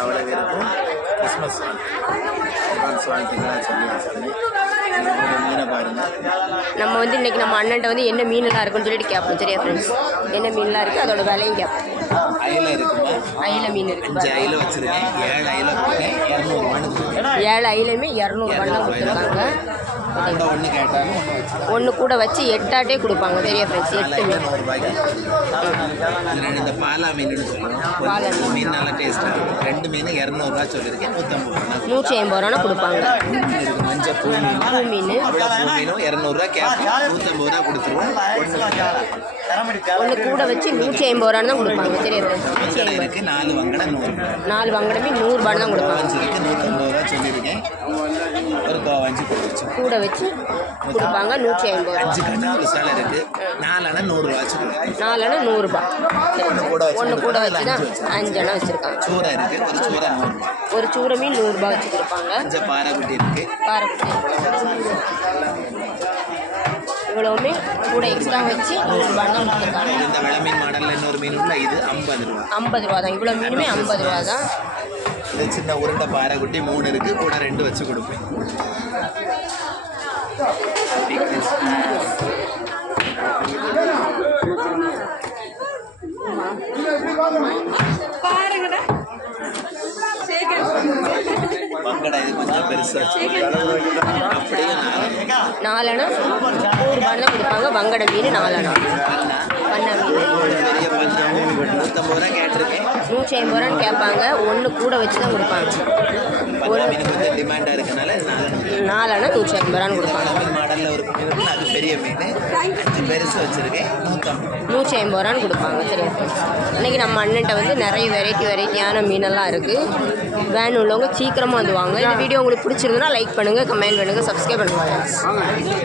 அவ்வளோ இருக்கும் Christmas advance வாழ்த்துக்கெல்லாம் சொல்லி மீனை பாருங்கள். நம்ம வந்து இன்றைக்கி நம்ம அண்ணன்ட்ட வந்து என்ன மீனெல்லாம் இருக்குன்னு சொல்லிட்டு கேட்போம். சரியா ஃப்ரெண்ட்ஸ், என்ன மீன்லாம் இருக்குது அதோட விலையும் கேட்போம். அயில இருக்குங்க, அயில மீன் இருக்குது. 5 அயில வச்சுருக்கேன், 7 அயில கொடுத்தேன், 200 7 அயிலுமே 200 தான் கொடுத்துருக்காங்க. ஒன்று கேட்டாலும் ஒன்று கூட வச்சு 8 ஆட்டே கொடுப்பாங்க. சரியா ஃப்ரெண்ட்ஸ், 8 மீன். 100 ரூபாய்க்கு. இந்த பாலா மீன் சொல்லுவோம், மீன் நல்லா டேஸ்ட்டாக இருக்கும். 2 மீன் 200 சொல்லியிருக்கேன், 150 ரூபா கொடுப்பாங்க. மஞ்சள் பூ மீன் அவ்வளோ பூ மீனும் 200 கேட்போம், 150 கொடுத்துருவோம். ஒன்று கூட வச்சு 150 தான் கொடுப்பாங்க. சரியா ஃப்ரெண்ட்ஸ், இருக்குது 4 வங்கடை 100, 4 வங்கடமே 100 தான் கொடுப்பாங்க. 150 சொல்லியிருக்கேன். ஒரு கோவஞ்சி கூட வச்சு கொடுப்பாங்க 150. 5 கண்ணா விசால இருக்குது, 4 அணை 100 ரூபா. 4 அணை 100 ரூபா. ஒன்று கூட வச்சு தான் 5 அணை வச்சுருக்காங்க. சூறை இருக்குது, ஒரு சூறை 100 ரூபா. ஒரு சூறை மீன் 100 ரூபா வச்சு கொடுப்பாங்க. கொஞ்சம் பாறைக்குட்டி இருக்குது, பாறைக்குட்டி இவ்வளவுமே கூட எக்ஸ்ட்ரா வச்சு 100 ரூபா தான் கொடுத்துருக்காங்க. இந்த வெள மீன் மாடலில் இன்னொரு மீன் உள்ள இது 50 ரூபா. 50 ரூபா தான். இவ்வளோ மீனுமே 50 ரூபா தான். இது சின்ன உருண்டை பாறைக்குட்டி 3 இருக்குது, கூட 2 வச்சு கொடுப்பேன். வங்கடை இது கொஞ்சம் பெருசாக அப்படியே 4 அணை 100 ரூபா தான் கொடுப்பாங்க. வங்கடை மீன் 4 அணை. பண்ண மீன் பெரிய பஞ்சம் 150 ரூபா கேட்டிருக்கேன், 150 ரூபான்னு கேட்பாங்க. ஒன்று கூட வச்சு தான் கொடுப்பாங்க. ஒரு மீன் கொஞ்சம் டிமாண்டாக இருக்கனால 4 அணை 150 ரூபான்னு கொடுப்பாங்க. மீன் மாடலில் ஒரு மீன், அது பெரிய மீன் 5 பெருசு வச்சுருக்கேன், 150 ரூபான்னு கொடுப்பாங்க. சரியா ஃப்ரெண்ட்ஸ், இன்றைக்கி நம்ம அண்ணன்ட்ட வந்து நிறைய வெரைட்டியான மீனெல்லாம் இருக்குது. வேன் உள்ளவங்க சீக்கிரமாக வந்து வாங்க. இந்த வீடியோ உங்களுக்கு பிடிச்சிருந்ததுன்னா லைக் பண்ணுங்கள், கமெண்ட் பண்ணுங்கள், சப்ஸ்கிரைப் பண்ணுங்கள்.